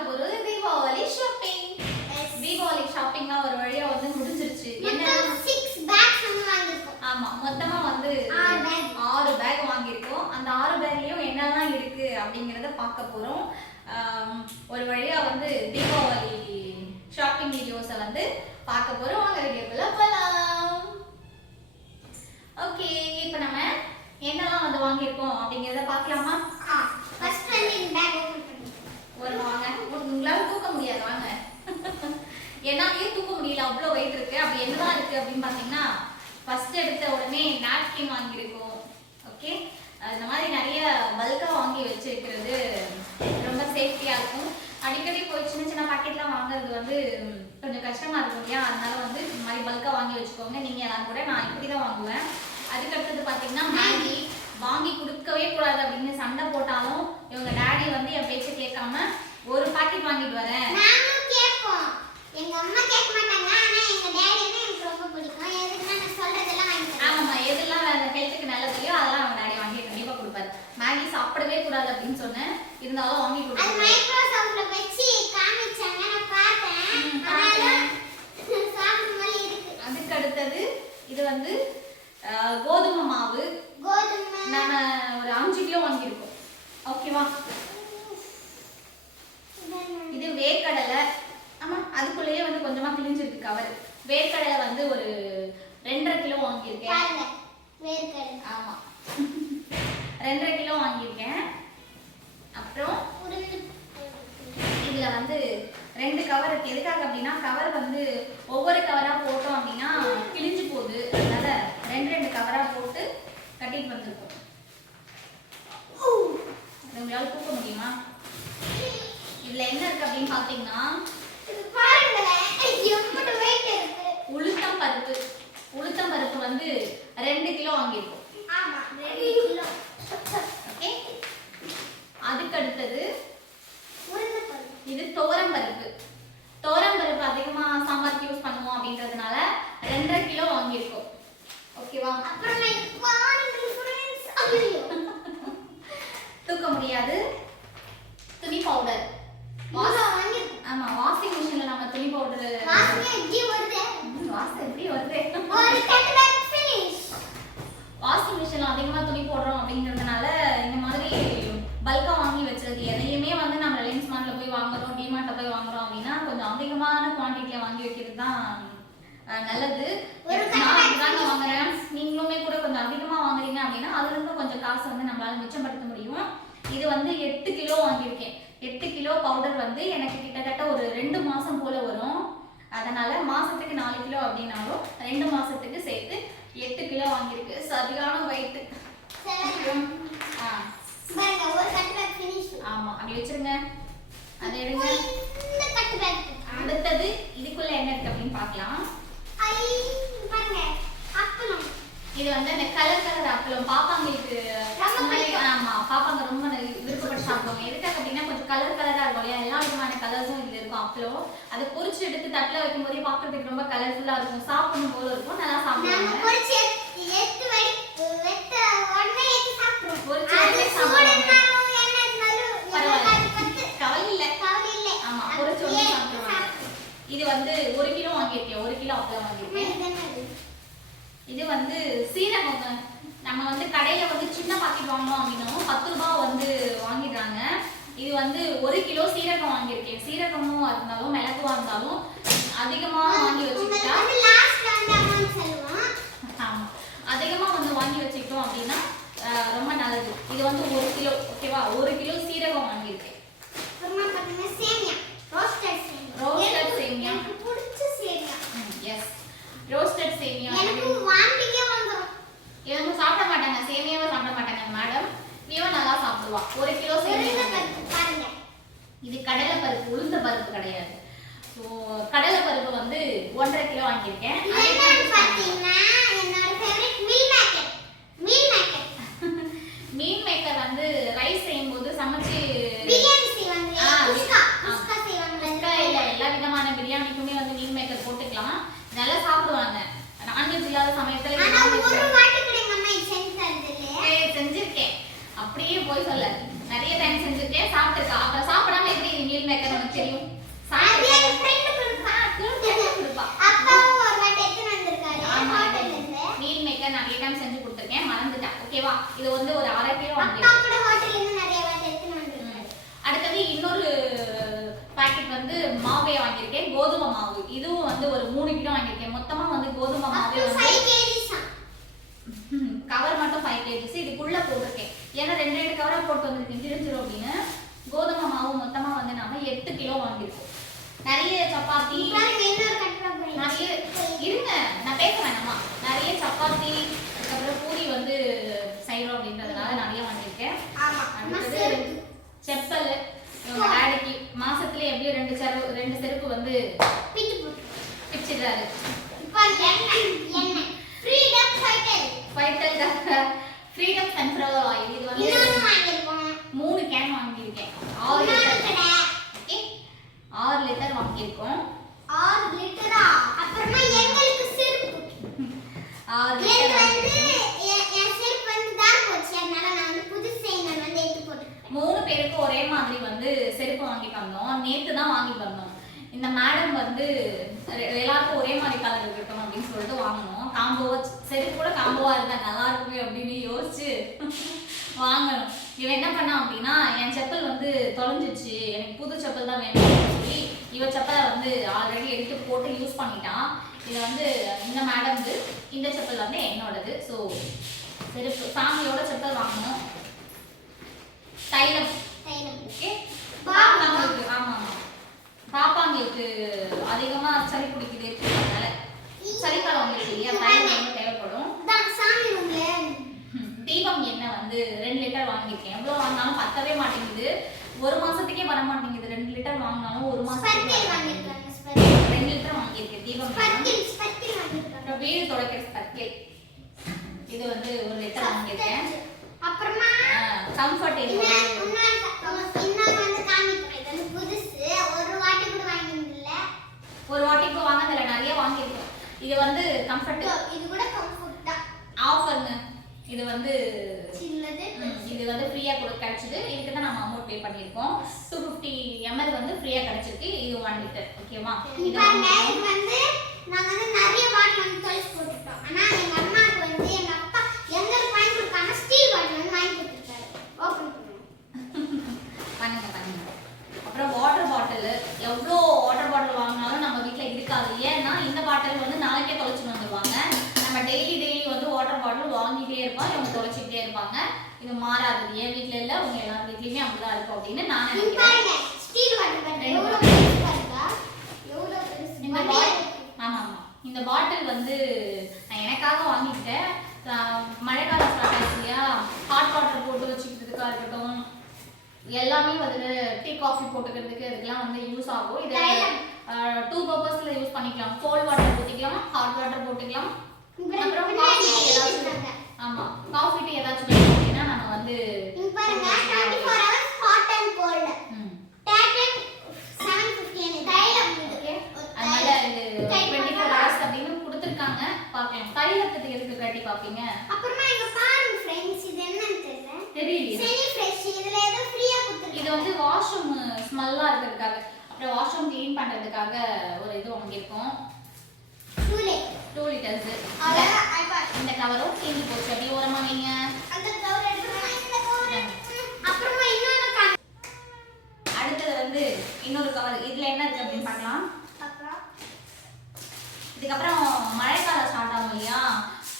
பார்க்க போறது தீபாவளி ஷாப்பிங். தீபாவளி ஷாப்பிங்லாம் ஒரு வழியா வந்து முடிஞ்சிருச்சு. என்ன 6 பேக்ஸ் வாங்கிருக்கோம். ஆமா, மொத்தமா வந்து 6 பேக் வாங்கிருக்கோம். அந்த 6 பேக்லயும் என்னெல்லாம் இருக்கு அப்படிங்கறத பார்க்க போறோம். ஒரு வழியா வந்து தீபாவளி ஷாப்பிங் வீடியோஸை வந்து பார்க்க போறோம். வாங்க வீடியோக்குள்ள போலாம். ஓகே, இப்போ நம்ம என்னெல்லாம் வந்து வாங்கியிருக்கோம் அப்படிங்கறத பார்க்கலாமா? ஃபர்ஸ்ட் வந்து இந்த பேக் ஓபன் பண்ணி வாங்க. உங்களால தூக்க முடியாது, வாங்க. என்னாலே தூக்க முடியல, அவ்வளோ வெயிட் இருக்கு. அப்படி என்னதான் இருக்கு அப்படின்னு பார்த்தீங்கன்னா, ஃபர்ஸ்ட் எடுத்த உடனே நாப்கின் வாங்கியிருக்கோம். ஓகே, இந்த மாதிரி நிறைய பல்காக வாங்கி வச்சிருக்கிறது ரொம்ப சேஃப்டியாக இருக்கும். அடிக்கடி போய் சின்ன சின்ன பாக்கெட்லாம் வாங்குறது வந்து கொஞ்சம் கஷ்டமாக இருக்கும் இல்லையா? அதனால வந்து இந்த மாதிரி பல்காக வாங்கி வச்சுக்கோங்க. நீங்கள் எல்லாம் கூட நான் இப்படி தான் வாங்குவேன். அதுக்கடுத்தது பார்த்தீங்கன்னா மேகி வாங்கி கொடுக்கவே கூடாது அப்படின்னு சண்டை போட்டாலும் இவங்க டாடி வந்து என் பேச்சை கேட்காம ஒரு பாக்கெட் வாங்கிட்டு வரேன். நானும் கேட்போம். எங்க அம்மா கேட்க மாட்டாங்க, ஆனா எங்க டாடினா எனக்கு ரொம்ப பிடிக்கும். எதுக்குன்னா நான் சொல்றதெல்லாம் வாங்கி தருவாங்க. ஆமாம்மா, எதெல்லாம் ஹெல்த்துக்கு நல்லதையோ அதெல்லாம் அவங்க டாடி வாங்கி கண்டிப்பாக கொடுப்பாரு. மேகி சாப்பிடவே கூடாது அப்படின்னு சொன்னேன், இருந்தாலும் வாங்கி அது கொடுப்பாரு. மைக்ரோசாஃப்ட்ல வச்சு காமிச்சாங்க, நான் பார்த்தேன். சாப்பிடும் மாதிரி இருக்கு. அதுக்கு அடுத்தது இது வந்து கோதுமை மாவு. கோதுமை நம்ம ஒரு 5 கிலோ வாங்கியிருக்கோம். ஓகேவா? இது வேர்க்கடலை. ஆமா, அதுக்குள்ளேயே வந்து கொஞ்சமா கிழிஞ்சிருக்கு கவர். வேர்க்கடலை வந்து ஒரு 2.5 கிலோ வாங்கியிருக்கேன். பாருங்க, வேர்க்கடலை. ஆமா, 2.5 கிலோ வாங்கியிருக்கேன். அப்புறம் இதுல வந்து 2 கவர் இருக்கு. எதுக்காக அப்படின்னா, கவர் வந்து ஒவ்வொரு கவரா போட்டோம் அப்படின்னா கிழிஞ்சு போகுது. அதனால 2 கவரா போட்டு கட்டிட்டு வந்திருக்கோம். உங்களால தூக்க முடியுமா? இதுல என்ன இருக்கு அப்படின்னு பாத்தீங்கன்னா, உளுத்தம் பருப்பு. உளுத்தம் பருப்பு வந்து 2 கிலோ வாங்கியிருக்கோம். ஓகே, அதுக்கு அடுத்தது இது துவரம் பருப்பு. துவரம் பருப்பு அதிகமா சாம்பாருக்கு யூஸ் பண்ணுவோம் அப்படின்றதுனால 2.5 கிலோ வாங்கியிருக்கோம். ஓகேவா? தூக்க முடியாது. துணி பவுடர். ஆமா, வாஷிங் மிஷின்ல நம்ம துணி பவுடர் வாசம் எப்படி வருது? வாஷிங் மிஷின்ல அதிகமா துணி போடுறோம் அப்படிங்கிறதுனால இந்த மாதிரி பல்கா வாங்கி வச்சிருது. எதையுமே வந்து நம்ம ரிலையன்ஸ் மார்ட்ல போய் வாங்குறோம், டிமார்ட்ல போய் வாங்குறோம் அப்படின்னா கொஞ்சம் அதிகமான குவான்டிட்டியில வாங்கி வைக்கிறது தான் நல்லது. நான் இதுதாங்க வாங்குறேன். நீங்களுமே கூட கொஞ்சம் அதிகமா வாங்குறீங்க அப்படின்னா அதுல இருந்து கொஞ்சம் காசு வந்து நம்மளால மிச்சப்படுத்த முடியும். இது வந்து 8 கிலோ வாங்கியிருக்கேன். 8 கிலோ பவுடர் வந்து எனக்கு கிட்டத்தட்ட ஒரு 2 மாசம் போல வரும். அதனால மாசத்துக்கு 4 கிலோ அப்படின்னாலும் 2 மாசத்துக்கு சேர்த்து 8 கிலோ வாங்கியிருக்கு. சரியான வெயிட். ஆமா, அப்படி வச்சிருங்க. அதை எடுங்க. அடுத்தது இதுக்குள்ள என்ன இருக்கு அப்படின்னு பார்க்கலாம். இது வந்து அந்த கலர் கலர் அப்பளம். பாப்பாங்களுக்கு ஆமா, பாப்பாங்க ரொம்ப விருப்பப்பட்டு சாப்பிடுவாங்க. எதுக்காக அப்படின்னா கொஞ்சம் கலர் கலரா இருக்கும் இல்லையா? எல்லா விதமான கலர்ஸும் இதுல இருக்கும் அப்பளம். அதை பொரிச்சு எடுத்து தட்டில் வைக்கும் போதே பார்க்கறதுக்கு ரொம்ப கலர்ஃபுல்லா இருக்கும். சாப்பிடும் போது இருக்கும், நல்லா சாப்பிடுவாங்க. இது வந்து 1 கிலோ வாங்கியிருக்கேன். 1 கிலோ அப்பளம் வாங்கியிருக்கேன். இது வந்து சீரகம். நம்ம வந்து கடையில வந்து சின்ன பாக்கெட் வாங்கணும் அப்படின்னா 10 ரூபாய் வந்து வாங்கிடுறாங்க. இது வந்து 1 கிலோ சீரகம் வாங்கியிருக்கேன். சீரகமும் இருந்தாலும் மிளகுவா இருந்தாலும் அதிகமா வாங்கி வச்சுக்கிட்டா, ஆமா, அதிகமா வந்து வாங்கி வச்சுக்கிட்டோம் அப்படின்னா ரொம்ப நல்லது. இது வந்து 1 கிலோ. ஓகேவா? 1 கிலோ சீரகம் வாங்கியிருக்கேன். ரோஸ்டட் சேமியா. எஸ், ரோஸ்டட் சேமியா. எதுவும் சாப்பிட மாட்டாங்க, சேமியாவை சாப்பிட மாட்டாங்க மேடம். இவன் நல்லா சாப்பிடுவா. 1 கிலோ சேமியா. இது கடலை பருப்பு, உளுந்த பருப்பு கிடையாது. ஸோ கடலை பருப்பு வந்து 1.5 கிலோ வாங்கியிருக்கேன். மீன் மேக்கர் வந்து ரைஸ் செய்யும் போது சமைச்சு நிறைய டைம் செஞ்சு கொடுத்துருக்கேன், மறந்துட்டேன். ஓகேவா? இது வந்து ஒரு 1/2 கிலோ அப்பா வாங்கியிருக்கேன். கூட ஹோட்டல்ல இருந்து நிறைய வாட்டி எடுத்துட்டு வந்திருக்காரு. அடுத்தது இன்னொரு பாக்கெட் வந்து மாவே வாங்கியிருக்கேன், கோதுமை மாவு. இதுவும் வந்து ஒரு 3 கிலோ வாங்கியிருக்கேன். மொத்தமா வந்து கோதுமை மாவே அப்போ வந்து 5 kg கவர் மட்டும் 5 kg இதுக்குள்ள போட்டிருக்கேன். ஏன்னா 2 கவரா போட்டு வந்திருக்கேன் தெரிஞ்சிடும் அப்படின்னு. கோதுமை மாவு மொத்தமா வந்து நாம 8 கிலோ வாங்கியிருக்கோம். நிறைய சப்பாத்தி, பாருங்க இன்னொரு கட்டற போறீங்க. நிறைய இருங்க நான் பேச வேணாமா, நிறைய சப்பாத்தி அதுக்கப்புறம் பூரி வந்து செய்யறோம் அப்படின்றதுனால நிறைய வாங்கியிருக்கேன். ஆமா. அடுத்தது செப்பல், இவங்க டாடிக்கு மாசத்துல எப்படியும் 2 செருப்பு வந்து பிட்டு போட்டு. பிச்சிடுறாரு. இப்போ என்ன ஃப்ரீடம் ஃப்ரீடம் சன்ஃப்ளவர் ஆயில். இது வந்து இன்னொன்னு வாங்கிருக்கோம். 3 கேன் வாங்கியிருக்கேன். 6 லிட்டர். ஓகே 6 லிட்டர் வாங்கியிருக்கோம். 6 லிட்டரா? அப்புறமா எங்களுக்கு செருப்பு 6 எனக்கு லிட்டர் வந்து என் செருப்பு வந்து தான் போச்சு. அதனால நான் வந்து புது செயினர் வந்து எடுத்து போட்டுட்டேன். 3 பேருக்கு ஒரே மாதிரி வந்து செருப்பு வாங்கி வந்தோம். நேத்து தான் வாங்கி வந்தோம். இந்த மேடம் வந்து எல்லாருக்கும் ஒரே மாதிரி கலர் இருக்கட்டும் அப்படின்னு சொல்லிட்டு வாங்கணும். காம்போவா செருப்பு கூட காம்போவா இருந்தா நல்லா இருக்குமே அப்படின்னு யோசிச்சு வாங்கணும். இவன் என்ன பண்ணா அப்படின்னா, என் செப்பல் வந்து தொலைஞ்சிச்சு, எனக்கு புது செப்பல் தான் வேணும்னு சொல்லி இவ செப்பலை வந்து ஆல்ரெடி எடுத்து போட்டு யூஸ் பண்ணிட்டான். இதை வந்து இந்த மேடம்து, இந்த செப்பல் வந்து என்னோடது. ஸோ செருப்பு ஃபேமிலியோட செப்பல் வாங்கணும். தைலம் ஓகே பாப்பாங்களுக்கு. ஆமா ஆமா பாப்பாங்களுக்கு அதிகமா சளி பிடிக்குது, அதனால சளிக்காலம் வந்துருச்சு இல்லையா, தைலம் வந்து தேவைப்படும். தான் சாமி ரூம்ல தீபம் எண்ணெய் வந்து 2 லிட்டர் வாங்கியிருக்கேன். எவ்வளவு வாங்கினாலும் பத்தவே மாட்டேங்குது. ஒரு மாசத்துக்கே வர மாட்டேங்குது. 2 லிட்டர் வாங்கினாலும் ஒரு மாசத்துக்கு ஸ்பர்க்கிள் வாங்கிருக்காங்க. ஸ்பர்க்கிள் 2 லிட்டர் வாங்கியிருக்கேன் தீபம் எண்ணெய். ஸ்பர்க்கிள் வாங்கிருக்காங்க. அப்புறம் வீடு துடைக்கிற ஸ்பர்க்கிள், இது வந்து 1 லிட்டர் வாங்கியிருக்கேன். அப்புறமா கம்ஃபர்ட் இன்னொரு வந்து காமிக்கிறேன். இது வந்து புதுசு. ஒரு வாட்டி கூட வாங்கினது இல்ல. ஒரு வாட்டிக்கு வாங்கினதுல நிறைய வாங்கியிருக்கோம். இது வந்து கம்ஃபர்ட், இது கூட கம்ஃபர்ட் தான். ஆஃபர்னு. இது வந்து சின்னது. இது வந்து ஃப்ரீயா கிடைச்சது. இதுக்கு தான் நம்ம அமௌண்ட் பே பண்ணியிருக்கோம். 250 ml வந்து ஃப்ரீயா கிடைச்சிருக்கு. இது 1 லிட்டர். ஓகேவா? இது பாருங்க, இது வந்து நாங்க வந்து நிறைய பாட்டில் வந்து தொலைச்சு போட்டுட்டோம். ஆனா எங்க அம்மாக்கு வந்து எங்க அப்பா எங்களுக்கு வாங்கி கொடுக்காம ஸ்டீல் பாட்டில் வந்து வாங்கி கொடுத்துட்டாரு. ஓபன் பண்ணுங்க. அப்புறம் வாட்டர் பாட்டில், எவ்வளோ வாட்டர் பாட்டில் வாங்கினாலும் நம்ம வீட்டில் இருக்காது. ஏன்னா இந்த பாட்டில் வந்து நாளைக்கே தொலைச்சிட்டு வந்துடுவாங்க. நம்ம டெய்லி வந்து வாட்டர் பாட்டில் வாங்கிட்டே இருப்போம், இவங்க தொலைச்சிக்கிட்டே இருப்பாங்க. இது மாறாது. என் வீட்டில் இல்லை, உங்க எல்லார் வீட்லையுமே அப்படிதான் இருக்கும் அப்படின்னு நான் நினைக்கிறேன். பாருங்க ஸ்டீல் பாட்டில் எவ்வளவு பெருசு பாருங்க. எவ்வளவு பெருசு. இந்த பாட்டில் ஆமா இந்த பாட்டில் வந்து நான் எனக்காக வாங்கிக்கிட்டேன். மழைக்காலம் ஸ்டார்ட் ஆயிடுச்சு இல்லையா, ஹாட் வாட்டர் போட்டு வச்சுக்கிறதுக்கா இருக்கட்டும், எல்லாமே வந்து டீ காஃபி போட்டுக்கிறதுக்கு இதுக்கெல்லாம் வந்து யூஸ் ஆகும். இது 2 பர்பஸ்ல யூஸ் பண்ணிக்கலாம். கோல்ட் வாட்டர் போட்டுக்கலாம், ஹாட் வாட்டர் போட்டுக்கலாம். அப்புறம் காஃபி டீ ஏதாச்சும், ஆமா காஃபி டீ ஏதாச்சும் வேணும் அப்படின்னா நம்ம வந்து இங்க பாருங்க 24 hours hot and cold. Taken 750 னு தைலம் இது. அதனால இது 24 hours அப்படின்னு கொடுத்திருக்காங்க. பார்க்கலாம். தைலத்துக்கு எதுக்கு கட்டி பாப்பீங்க. அப்புறமா இங்க பாருங்க फ्रेंड्स, இது என்னன்னு தெரியல. Cheney fresh. இதுல ஏதோ ஃப்ரீயா கொடுத்திருக்காங்க. இது வந்து வாஷ்ரூம் ஸ்மெல்லா இருக்கிறதுக்காக, அப்புறம் வாஷ்ரூம் க்ளீன் பண்றதுக்காக ஒரு இது வாங்கியிருக்கோம். 2 லிட்டர்ஸ். இந்த கவரும் தீந்து போச்சு. அப்படியே ஓரமா வைங்க. அந்த கவர் எடுத்துறேன். இந்த கவர் அப்புறமா இன்னொரு அடுத்தது வந்து இன்னொரு கவர். இதுல என்ன இருக்கு அப்படின்னு பார்க்கலாம். இதுக்கப்புறம் மழைக்காலம் ஸ்டார்ட் ஆகும் இல்லையா,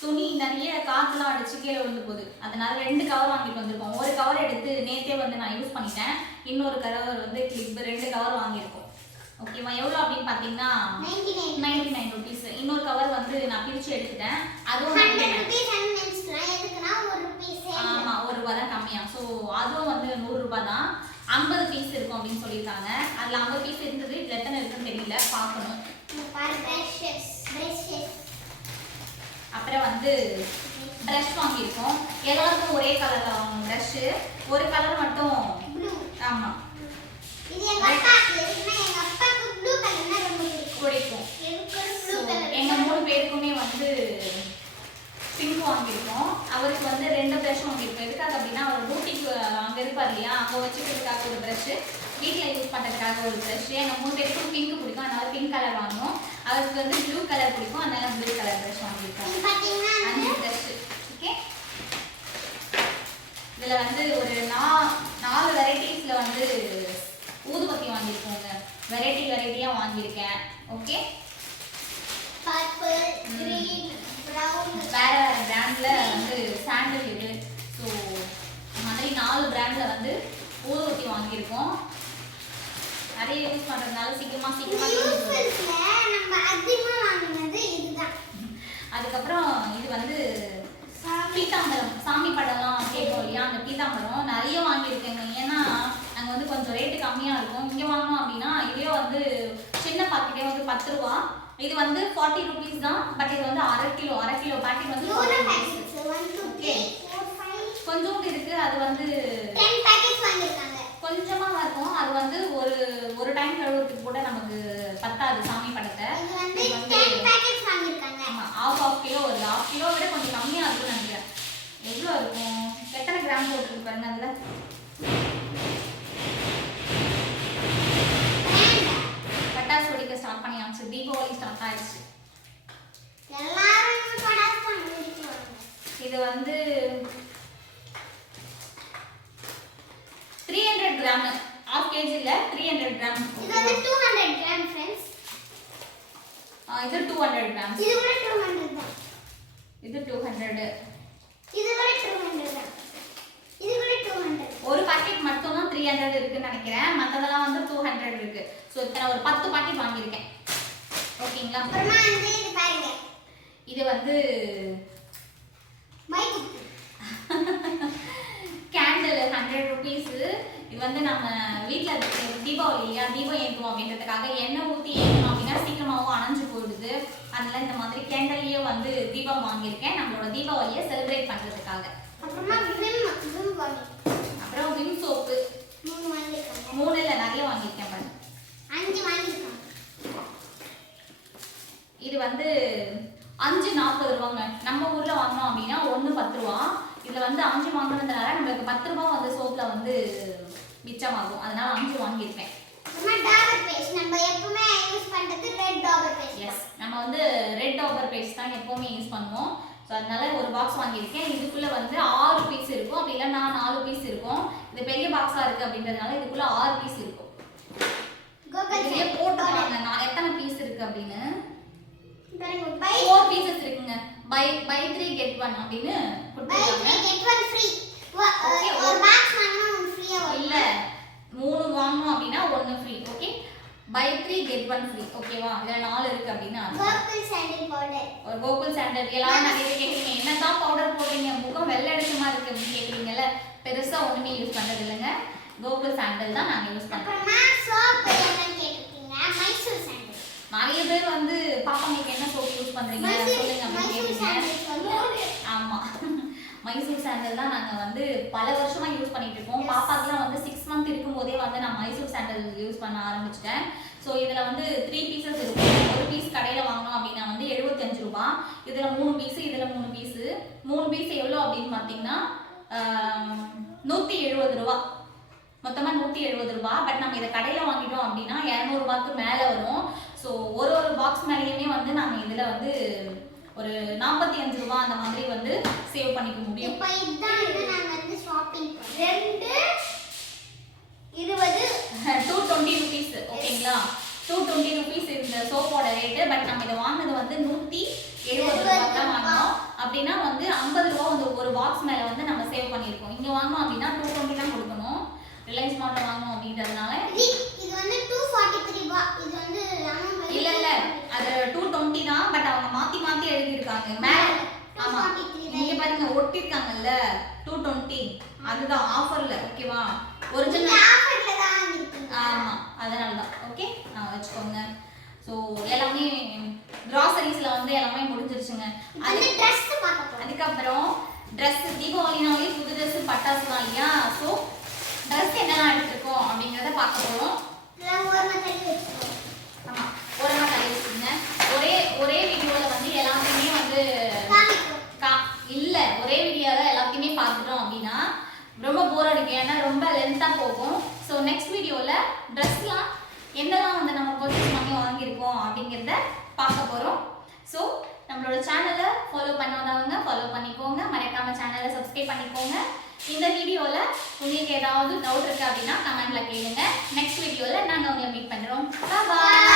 துணி நிறைய காற்றுலாம் அடிச்சு கீழே விழுந்து போகுது. அதனால 2 கவர் வாங்கிட்டு வந்திருக்கோம். ஒரு கவர் எடுத்து நேற்றே வந்து நான் யூஸ் பண்ணிட்டேன். இன்னொரு கவர் வந்து கிளிப் 2 கவர் வாங்கியிருக்கோம். ஓகேவா? எவ்வளோ அப்படின்னு பார்த்தீங்கன்னா 99 rupees. இன்னொரு கவர் வந்து நான் பிரித்து எடுத்துட்டேன். அதுவும் 100 rupees எதுக்குன்னா 1 rupees. ஆமா 1 ரூபாய் தான் கம்மியா. ஸோ அதுவும் வந்து 100 ரூபாய் தான். 50 பீஸ் இருக்கும் அப்படின்னு சொல்லியிருக்காங்க. அதில் 50 பீஸ் இருந்தது. இதில் எத்தனை இருக்குன்னு தெரியல, பார்க்கணும். அப்புறம் வந்து ப்ரஷ் வாங்கியிருக்கோம். எல்லாருக்கும் ஒரே கலரில் வாங்கணும் ப்ரஷ்ஷு. ஒரு கலர் மட்டும் ஆமாம் இது எங்க அப்பாக்கு. எங்க அப்பாக்கு ப்ளூ கலர்னா ரொம்ப பிடிக்கும். எனக்கு ப்ளூ கலர். எங்க 3 பேருக்குமே வந்து பிங்க் வாங்கியிருக்கோம். அவருக்கு வந்து 2 ப்ரஷ் வாங்கியிருக்கோம். எதுக்காக அப்படின்னா அவர் பூட்டிக்கு அங்கே இருப்பார் இல்லையா, அங்கே வச்சுக்கிறதுக்காக ஒரு ப்ரஷ்ஷு, வீட்டில் யூஸ் பண்ணுறதுக்காக ஒரு ப்ரஷ்ஷு. எங்கள் 3 பேருக்கும் பிங்க் பிடிக்கும், அதனால பிங்க் கலர் வாங்கணும். அவருக்கு வந்து ப்ளூ கலர் பிடிக்கும், அதனால ப்ளூ கலர் ப்ரஷ் வாங்கியிருக்கோம். 5 ப்ரஷ். இதுல வந்து ஒரு 4 வெரைட்டிஸ்ல வந்து ஊதுபத்தி வாங்கியிருக்கோங்க. வெரைட்டியா வாங்கியிருக்கேன். ஓகே, பர்பிள், கிரீன், பிரவுன், வேற பிராண்ட்ல வந்து சாண்டல் இது. ஸோ இந்த மாதிரி 4 பிராண்ட்ல வந்து ஊதுபத்தி வாங்கியிருக்கோம். நிறைய யூஸ் பண்றதுனால சீக்கிரமா யூஸ்ஃபுல்ஸ்ல நம்ம அதிகமா வாங்குனது இதுதான். அதுக்கப்புறம் இது வந்து பீதாம்பரம், சாமி படம்லாம் கேட்போம் இல்லையா, அந்த பீதாம்பரம் நிறைய வாங்கியிருக்கேங்க. ஏன்னா நாங்கள் வந்து கொஞ்சம் ரேட்டு கம்மியாக இருக்கும். இங்கே வாங்கினோம் அப்படின்னா இதே வந்து சின்ன பாக்கெட்டே வந்து 10 ரூபா. இது வந்து 40 ருபீஸ் தான். பட் இது வந்து அரை கிலோ பாக்கெட் வந்து 40 rupees. 1 2 3 4 5 கொஞ்சோண்டு இருக்கு. அது வந்து 10 பேக்கெட்ஸ் வாங்கிருக்காங்க. கொஞ்சமா இருக்கும். அது வந்து ஒரு டைம் கழுவுறதுக்கு கூட நமக்கு பத்தாது சாமி படத்தை. இது வந்து 10 பேக்கெட்ஸ் வாங்கிருக்காங்க. ஆமா, half கிலோ ஒரு half கிலோ விட கொஞ்சம் கம்மியா இருக்கும்னு நினைக்கிறேன். எவ்வளோ இருக்கும், எத்தனை கிராம் போட்டுருக்கு பாருங்க. அதுல பட்டாசு வெடிக்க ஸ்டார்ட் பண்ணியாச்சு. தீபாவளி ஸ்டார்ட் ஆயிடுச்சு. எல்லாரும் படாஸ் பண்ணிருக்காங்க. இது வந்து 300 கிராம், half kg இல்ல 300 கிராம். இது வந்து 200 கிராம் फ्रेंड्स. இது 200 கிராம். இது கூட 200 தான். இது 200. இது கூட 200 தான். இது கூட 200. ஒரு பாக்கெட் மட்டும் தான் 300 இருக்குன்னு நினைக்கிறேன். மத்ததெல்லாம் வந்து 200 இருக்கு. சோ இத்தனை ஒரு 10 பாக்கெட் வாங்கியிருக்கேன். ஓகேங்களா? அப்புறமா வந்து இது பாருங்க. இது வந்து மைக் கேண்டில் 100 ருபீஸ். இது வந்து நம்ம வீட்டில் தீபாவளி இல்லையா, தீபம் ஏற்றுவோம் அப்படின்றதுக்காக எண்ணெய் ஊற்றி ஏற்றணும் அப்படின்னா சீக்கிரமாகவும் அணைஞ்சு போயிடுது. அதனால இந்த மாதிரி கேண்டல்லையே வந்து தீபம் வாங்கியிருக்கேன் நம்மளோட தீபாவளியை செலிப்ரேட் பண்ணுறதுக்காக. அப்புறமா விம் வாங்கி. அப்புறம் விம் சோப்பு 3 வாங்கிருக்காங்க. 3 இல்லை நிறைய வாங்கியிருக்கேன் பாருங்க. 5 வாங்கிருக்காங்க. இது வந்து 5 40 ரூபாங்க. நம்ம ஊர்ல வாங்கினோம் அப்படின்னா 1 10 ரூபா. இதுல வந்து 5 வாங்கினதுனால நம்மளுக்கு 10 ரூபா வந்து சோப்ல வந்து மிச்சமாகும். அதனால 5 வாங்கியிருக்கேன். அப்புறமா டாபர் பேஸ்ட் நம்ம எப்பவுமே யூஸ் பண்றது ரெட் டாபர் பேஸ்ட். எஸ், நம்ம வந்து ரெட் டாபர் பேஸ்ட் தான் எப்பவுமே யூஸ் பண்ணுவோம். ஸோ அதனால ஒரு பாக்ஸ் வாங்கியிருக்கேன். இதுக்குள்ள வந்து 6 பீஸ் இருக்கும். அப்படி இல்லைன்னா 4 பீஸ் இருக்கும். இது பெரிய பாக்ஸா இருக்கு அப்படின்றதுனால இதுக்குள்ள 6 பீஸ் இருக்கும். இதுலயே போட்டுருக்காங்க நான் எத்தனை பீஸ் இருக்கு அப்படின்னு. 4 பீசஸ் இருக்குங்க. பை 3 get 1 அப்படின்னு கொடுத்திருக்காங்க. get 1 free. ஒரு பாக்ஸ் வாங்கினா ஒன்னு ஃப்ரீயா வரும். இல்ல 3 வாங்கணும் அப்படினா 1 free. Okay, buy 3 get 1 free. ஓகேவா? இதுல 4 இருக்கு அப்படினா கோகுல் சாண்டல் பவுடர். ஒரு கோகுல் சாண்டல். எல்லாரும் நிறைய பேர் கேக்குறீங்க என்னதான் பவுடர் போடுறீங்க, முகம் வெள்ளை அடிச்ச மாதிரி இருக்கு அப்படின்னு கேக்குறீங்கல. பெருசா ஒண்ணுமே யூஸ் பண்றது இல்லங்க. கோகுல் சாண்டல் தான் நாங்க யூஸ் பண்றோம். அப்புறமா சோப் என்னன்னு கேக்குறீங்க. மைசூர் சாண்டல். நிறைய பேர் வந்து பாப்பாங்களுக்கு என்ன சோப் யூஸ் பண்றீங்க சொல்லுங்க அப்படின்னு கேக்குறீங்க. ஆமா, மைசூர் சாண்டல் தான் நாங்க வந்து பல வருஷமா யூஸ் பண்ணிட்டு இருக்கோம். பாப்பாக்குலாம் வந்து 6 மந்த் இருக்கும்போதே வந்து நான் மைசூர் சாண்டல் யூஸ் பண்ண ஆரம்பிச்சிட்டேன். ஸோ இதுல வந்து 3 பீசஸ் இருக்கு. ஒரு பீஸ் கடையில வாங்கணும் அப்படின்னா வந்து 75 ரூபாய். இதுல 3 பீஸ், இதுல 3 பீஸ். 3 பீஸ் எவ்வளோ அப்படின்னு பார்த்தீங்கன்னா 170 ரூபாய். மொத்தமா 170 ரூபாய். பட் நம்ம இதை கடையில வாங்கிட்டோம் அப்படின்னா 200 ரூபாய்க்கு மேல வரும். ஸோ ஒரு பாக்ஸ் மேலேயுமே வந்து நம்ம இதுல வந்து ஒரு 45 ரூபாய் அந்த மாதிரி வந்து சேவ் பண்ணிக்க முடியும். இப்போ இதான் வந்து நாங்க வந்து ஷாப்பிங் 220 220 rupees. ஓகேங்களா? 220 rupees இந்த சோப்போட ரேட். பட் நம்ம இதை வாங்குனது வந்து 170 ரூபாய் தான் வாங்கினோம். அப்படின்னா வந்து 50 ரூபாய் வந்து ஒரு பாக்ஸ் மேல வந்து நம்ம சேவ் பண்ணியிருக்கோம். இங்க வாங்கணும் அப்படின்னா 220 தான் கொடுக்கணும். ரிலையன்ஸ் மார்ட்ல வாங்கணும் அப்படின்றதுனால இது வந்து 243 ரூபாய். இது வந்து இல்ல அது 220 தான். பட் அவங்க மாத்தி மாத்தி எழுதி இருக்காங்க மேல. ஆமா, இங்க பாருங்க ஒட்டிருக்காங்கல்ல 220. அதுதான் ஆஃபர்ல. ஓகேவா? ஒரிஜினல் ஆஃபர்ல தான் இருக்கு. ஆமா, அதனால தான். ஓகே, நான் வச்சுக்கோங்க. ஸோ எல்லாமே கிராசரிஸ்ல வந்து எல்லாமே முடிஞ்சிருச்சுங்க. அந்த Dress பார்க்க போறோம். அதுக்கப்புறம் ட்ரெஸ். தீபாவளினாலே புது ட்ரெஸ் பட்டாசு தான் இல்லையா? ஸோ ட்ரெஸ் என்னெல்லாம் எடுத்துருக்கோம் அப்படிங்கிறத பார்க்க போறோம். ஓரமா தள்ளி வச்சுக்கோங்க. ஆமா, ஓரமா தள்ளி வச்சுக்கோங்க. ஒரே வீடியோல வந்து எல்லாத்தையுமே வந்து இல்ல ஒரே வீடியோல எல்லாத்தையுமே பார்த்துட்டோம் அப்படின்னா ரொம்ப போர் அடிக்கும். ஏன்னா ரொம்ப லென்த்தா போகும். ஸோ நெக்ஸ்ட் வீடியோல ட்ரெஸ்லாம் என்னெல்லாம் வந்து நம்ம பர்ச்சேஸ் பண்ணி வாங்கியிருக்கோம் அப்படிங்கிறத பார்க்க போறோம். ஸோ நம்மளோட சேனலை ஃபாலோ பண்ணாதவங்க ஃபாலோ பண்ணிக்கோங்க. மறக்காம சேனலை சப்ஸ்கிரைப் பண்ணிக்கோங்க. இந்த வீடியோல உங்களுக்கு ஏதாவது டவுட் இருக்கு அப்படின்னா கமெண்ட்ல கேளுங்க. நெக்ஸ்ட் வீடியோல நாங்க உங்களை மீட் பண்றோம். பாய்.